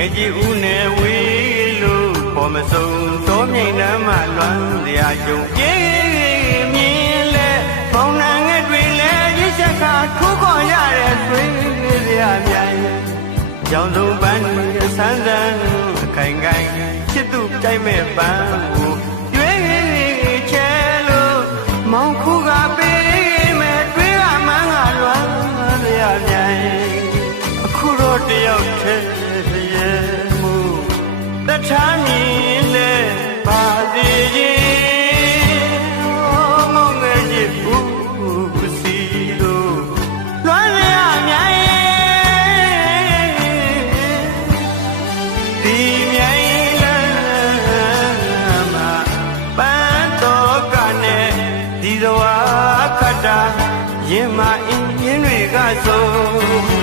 ယ်ကြီးဦးနဲ့ဝေးလို့ပေါ်မစုံတော်မြိန်နှမ်းမှလွမ်းစရာကြုံကြေးမြင်လဲပေါင်နှံငယ်တွေလဲရစ်ချက်ခါထိုးခေါ်ရတဲ့ဆွေးစရာမြိုင်ကြောင်စုံပန်းဆန်းဆန်းအခိုင်ခိုင်ချစ်သူကြိုက်မဲ့ပန်းကိုရွေးချဲလို့မောင်ခုကပေးမဲ့တွေးကမှန်းကလွမ်းစရာမြိုင်အခုတော့တယောက်တည်းရဲ့မှု တထာမီလဲပါစီခြင်းမောင်ငယ်ကြီးဘူးစီလို့လွမ်းရမြိုင်ဒီမြိုင်လမ်းမှာပန်းတော့ကနဲ့ဒီတော်ခတ်တာရင်မအင်းရင်းတွေကဆုံး